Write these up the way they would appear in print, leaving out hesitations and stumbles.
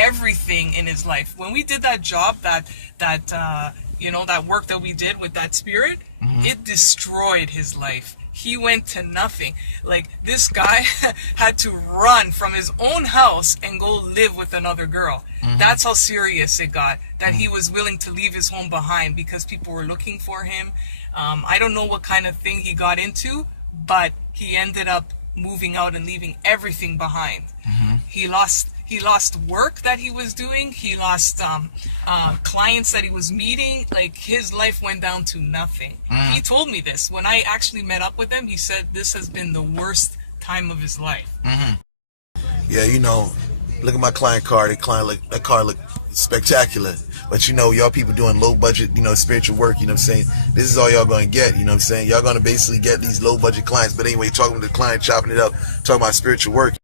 everything in his life. When we did that job, that work that we did with that spirit, it destroyed his life. He went to nothing. Like, this guy had to run from his own house and go live with another girl. That's how serious it got, that he was willing to leave his home behind because people were looking for him. I don't know what kind of thing he got into, but he ended up moving out and leaving everything behind. He lost work that he was doing. He lost clients that he was meeting. Like, his life went down to nothing. He told me this. When I actually met up with him, he said this has been the worst time of his life. Yeah, you know, look at my client card. That card look spectacular. But you know, y'all people doing low budget, you know, spiritual work, you know what I'm saying? This is all y'all gonna get, you know what I'm saying? Y'all gonna basically get these low budget clients. But anyway, talking to the client, chopping it up, talking about spiritual work.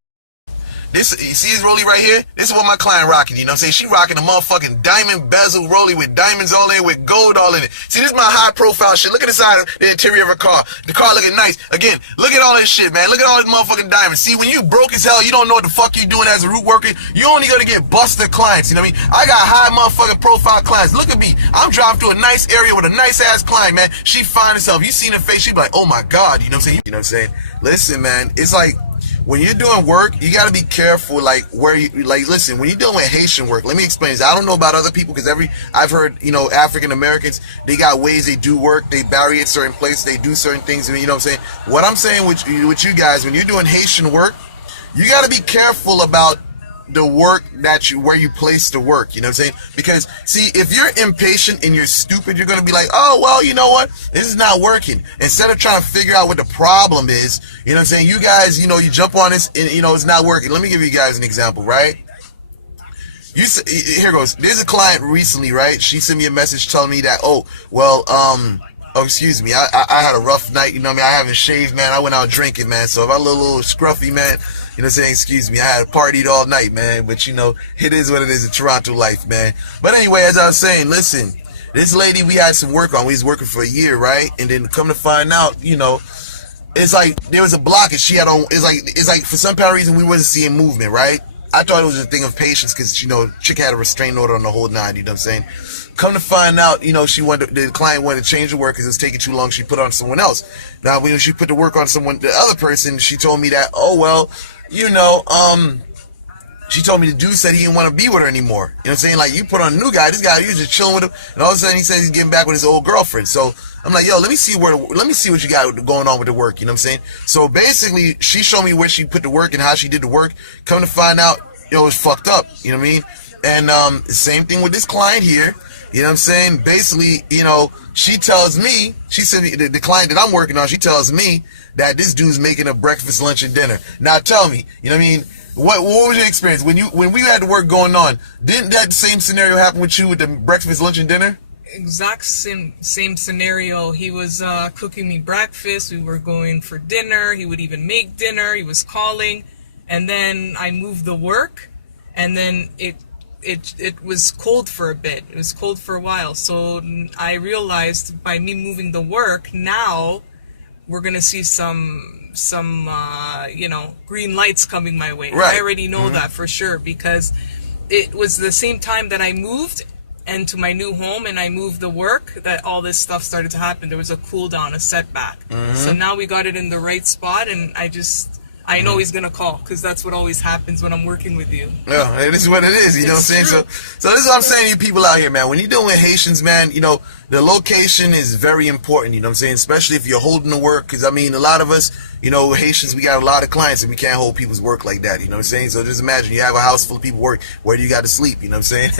This, you see this rollie right here? This is what my client rocking, you know what I'm saying? She rocking a motherfucking diamond bezel rollie with diamonds all in, with gold all in it. See, this is my high profile shit. Look at the side of the interior of her car. The car looking nice. Again, look at all this shit, man. Look at all this motherfucking diamonds. See, when you broke as hell, you don't know what the fuck you doing as a root worker. You only gonna get busted clients, you know what I mean? I got high motherfucking profile clients. Look at me. I'm driving through a nice area with a nice ass client, man. She fine herself. You seen her face, she be like, oh my God, you know what I'm saying? You know what I'm saying? Listen, man, it's like, when you're doing work, you got to be careful, like, where you, like, listen, when you're dealing with Haitian work, let me explain this. I don't know about other people, because I've heard, you know, African Americans, they got ways they do work, they bury at certain places, they do certain things, you know what I'm saying? What I'm saying with you guys, when you're doing Haitian work, you got to be careful about the work where you place the work, you know what I'm saying? Because, see, if you're impatient and you're stupid, you're going to be like, oh, well, you know what? This is not working. Instead of trying to figure out what the problem is, you know what I'm saying? You guys, you know, you jump on this and, you know, it's not working. Let me give you guys an example, right? Here goes. There's a client recently, right? She sent me a message telling me that, oh, excuse me, I had a rough night, you know what I mean? I haven't shaved, man. I went out drinking, man. So if I look a little scruffy, man, you know what I'm saying? Excuse me, I had partied all night, man. But, you know, it is what it is in Toronto life, man. But anyway, as I was saying, listen, this lady we had some work on. We was working for a year, right? And then come to find out, you know, it's like there was a blockage she had on. It's like for some apparent reason we wasn't seeing movement, right? I thought it was a thing of patience because, you know, chick had a restraining order on the whole nine, you know what I'm saying? Come to find out, you know, the client wanted to change the work because it was taking too long. She put it on someone else. Now, when she put the work on the other person, she told me that, oh, well, you know, she told me the dude said he didn't want to be with her anymore. You know what I'm saying? Like, you put on a new guy, this guy, you just chilling with him, and all of a sudden he says he's getting back with his old girlfriend. So I'm like, yo, let me see what you got going on with the work, you know what I'm saying? So basically, she showed me where she put the work and how she did the work. Come to find out, you know, it's fucked up, you know what I mean? And same thing with this client here. You know what I'm saying? Basically, you know, she tells me, she said the client that I'm working on, she tells me that this dude's making a breakfast, lunch, and dinner. Now tell me, you know what I mean? What was your experience when we had the work going on? Didn't that same scenario happen with you with the breakfast, lunch, and dinner? Exact same scenario. He was cooking me breakfast. We were going for dinner. He would even make dinner. He was calling, and then I moved the work, and then it was cold for a bit. It was cold for a while. So I realized by me moving the work, now we're gonna see some you know, green lights coming my way. Right. I already know that for sure, because it was the same time that I moved and to my new home and I moved the work that all this stuff started to happen. There was a cool down, a setback. So now we got it in the right spot, and I know he's gonna call, because that's what always happens when I'm working with you. Yeah, it is what it is, you know what I'm saying? So this is what I'm saying to you people out here, man. When you're dealing with Haitians, man, you know, the location is very important, you know what I'm saying? Especially if you're holding the work, because, I mean, a lot of us, you know, Haitians, we got a lot of clients, and we can't hold people's work like that, you know what I'm saying? So just imagine you have a house full of people work, where do you got to sleep, you know what I'm saying?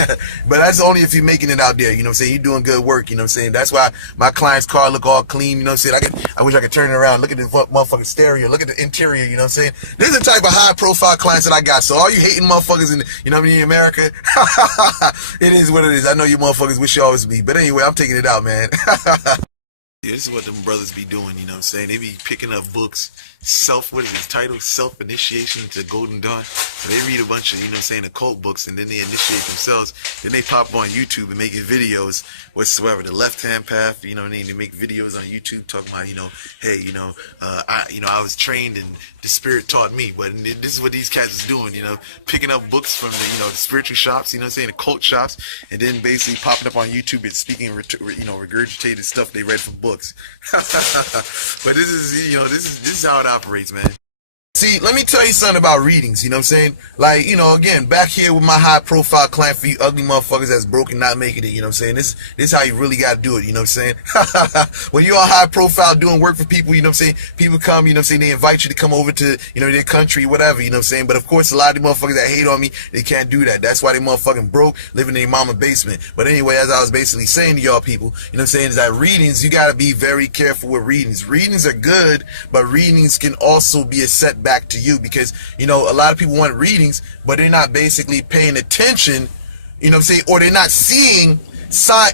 But that's only if you're making it out there, you know what I'm saying? You're doing good work, you know what I'm saying? That's why my client's car look all clean, you know what I'm saying? I wish I could turn it around, look at the motherfucking stereo, look at the interior, you know what I'm saying? This is the type of high profile clients that I got. So all you hating motherfuckers you know what I mean, in America, it is what it is. I know you motherfuckers wish you always be. But anyway, I'm taking it out, man. Yeah, this is what them brothers be doing, you know what I'm saying? They be picking up books, what is its title? Self-Initiation to Golden Dawn. So they read a bunch of, you know what I'm saying, occult books, and then they initiate themselves. Then they pop on YouTube and make videos whatsoever. The left-hand path, you know what I mean? They make videos on YouTube talking about, hey, I was trained and the spirit taught me. But this is what these cats is doing, picking up books from the spiritual shops, you know what I'm saying, the cult shops, and then basically popping up on YouTube and speaking, regurgitated stuff they read from books. But this is how it operates, man. See, let me tell you something about readings, you know what I'm saying? Like, again, back here with my high profile client for you ugly motherfuckers that's broken, not making it, you know what I'm saying? This is how you really got to do it, you know what I'm saying? When you're on high profile doing work for people, you know what I'm saying? People come, you know what I'm saying? They invite you to come over to, their country, whatever, you know what I'm saying? But of course, a lot of the motherfuckers that hate on me, they can't do that. That's why they motherfucking broke, living in their mama basement. But anyway, as I was basically saying to y'all people, you know what I'm saying, is that readings, you got to be very careful with readings. Readings are good, but readings can also be a setback to you because a lot of people want readings, but they're not basically paying attention, you know what I'm saying, or they're not seeing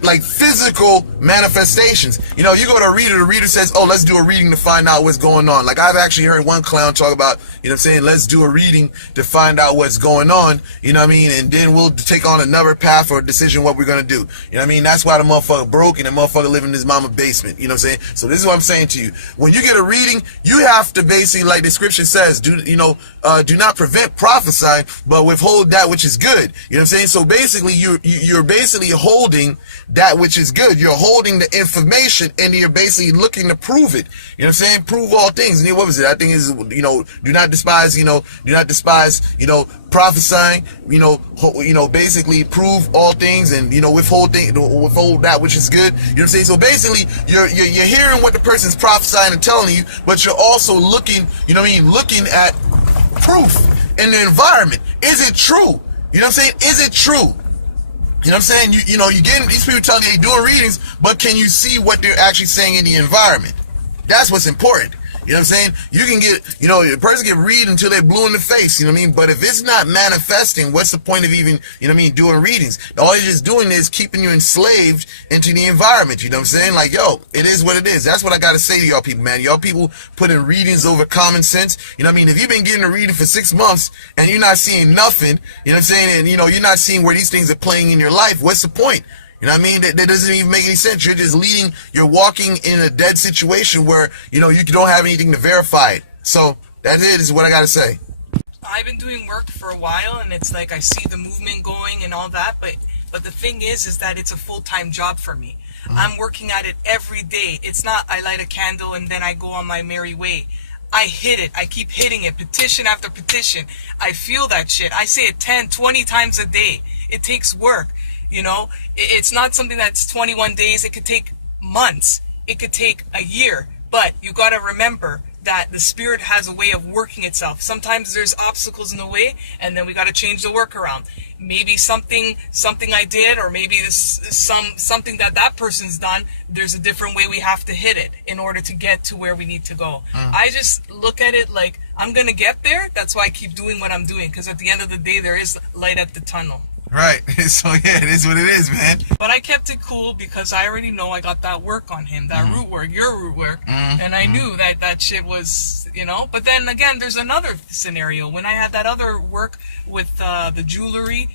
like physical manifestations. You go to a reader, the reader says, oh, let's do a reading to find out what's going on. Like I've actually heard one clown talk about, you know what I'm saying, let's do a reading to find out what's going on, you know what I mean, and then we'll take on another path or decision what we're gonna do. You know what I mean? That's why the motherfucker broke and the motherfucker living in his mama basement. You know what I'm saying? So this is what I'm saying to you. When you get a reading, you have to basically, like the scripture says, do not prevent prophesying, but withhold that which is good. You know what I'm saying? So basically you're basically holding that which is good. You're holding the information and you're basically looking to prove it. You know what I'm saying? Prove all things. And what was it? I think is, do not despise, prophesying, basically prove all things and, withhold that which is good. You know what I'm saying? So basically you're hearing what the person's prophesying and telling you, but you're also looking, looking at proof in the environment. Is it true? You know what I'm saying? Is it true? You know what I'm saying? You getting these people telling you they're doing readings, but can you see what they're actually saying in the environment? That's what's important. You know what I'm saying? You can get, a person can read until they're blue in the face, you know what I mean? But if it's not manifesting, what's the point of even, doing readings? All you're just doing is keeping you enslaved into the environment, you know what I'm saying? Like, yo, it is what it is. That's what I got to say to y'all people, man. Y'all people putting readings over common sense. You know what I mean? If you've been getting a reading for 6 months and you're not seeing nothing, you know what I'm saying? And, you're not seeing where these things are playing in your life, what's the point? You know what I mean? That doesn't even make any sense. You're walking in a dead situation where, you don't have anything to verify it. So that is what I got to say. I've been doing work for a while and it's like I see the movement going and all that, but the thing is that it's a full-time job for me. Mm-hmm. I'm working at it every day. It's not I light a candle and then I go on my merry way. I hit it. I keep hitting it. Petition after petition. I feel that shit. I say it 10, 20 times a day. It takes work. It's not something that's 21 days. It could take months. It could take a year. But you got to remember that the spirit has a way of working itself. Sometimes there's obstacles in the way, and then we got to change the workaround. Maybe something I did, or maybe something that person's done. There's a different way we have to hit it in order to get to where we need to go. I just look at it like I'm gonna get there. That's why I keep doing what I'm doing, because at the end of the day, there is light at the tunnel. Right. So yeah, it is what it is, man. But I kept it cool because I already know I got that work on him, that root work, your root work. And I knew that shit was, But then again, there's another scenario. When I had that other work with the jewelry,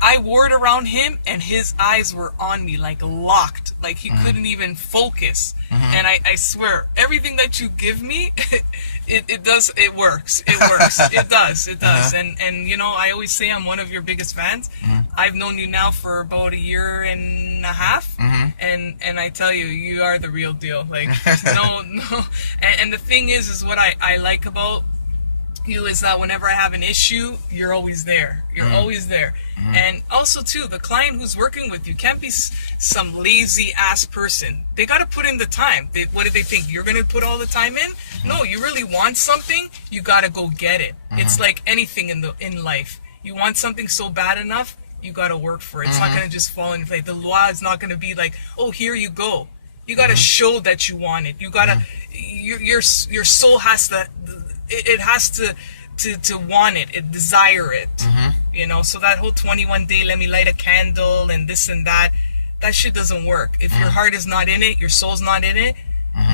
I wore it around him and his eyes were on me, like locked. Like he couldn't even focus. And I swear, everything that you give me, it does, it works. It works. It does. And I always say I'm one of your biggest fans. I've known you now for about 1.5 years. And I tell you, you are the real deal. Like, no. And the thing is what I like about you is that whenever I have an issue, you're always there. You're always there. And also too, the client who's working with you can't be some lazy ass person. They got to put in the time. What do they think? You're going to put all the time in? No, you really want something, you got to go get it. It's like anything in life. You want something so bad enough, you got to work for it. It's not going to just fall into place. The law is not going to be like, oh, here you go. You got to show that you want it. You got to, your soul has to, it has to want it, desire it, so that whole 21 day, let me light a candle and this and that, that shit doesn't work. If your heart is not in it, your soul's not in it,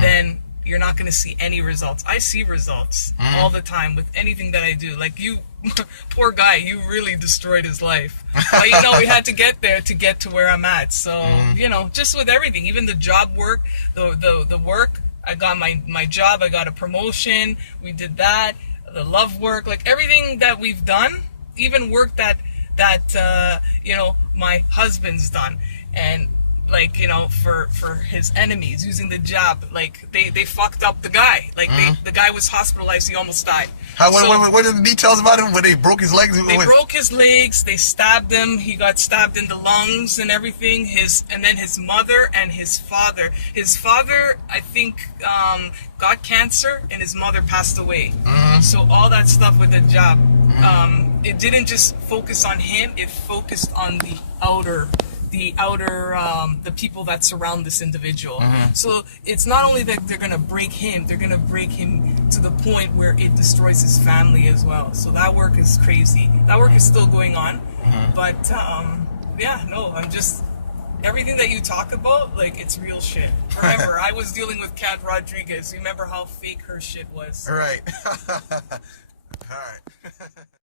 then you're not going to see any results. I see results all the time with anything that I do. Like you, poor guy, you really destroyed his life. But you know, we had to get there to get to where I'm at. So, you know, just with everything, even the job work, the work, I got my job, I got a promotion, we did that, the love work, like everything that we've done, even work that you know, my husband's done. And like, you know, for his enemies using the job, like they fucked up the guy. Like the guy was hospitalized, he almost died. What are the details about him? When they broke his legs? They broke his legs, they stabbed him, he got stabbed in the lungs and everything. And then his mother and his father. His father, I think, got cancer, and his mother passed away. So all that stuff with the job, it didn't just focus on him, it focused on the people that surround this individual. So it's not only that they're gonna break him, they're gonna break him to the point where it destroys his family as well. So that work is crazy. That work is still going on. But yeah, no, I'm just, everything that you talk about, like, it's real shit. Remember, I was dealing with Kat Rodriguez. Remember how fake her shit was. All right. All right.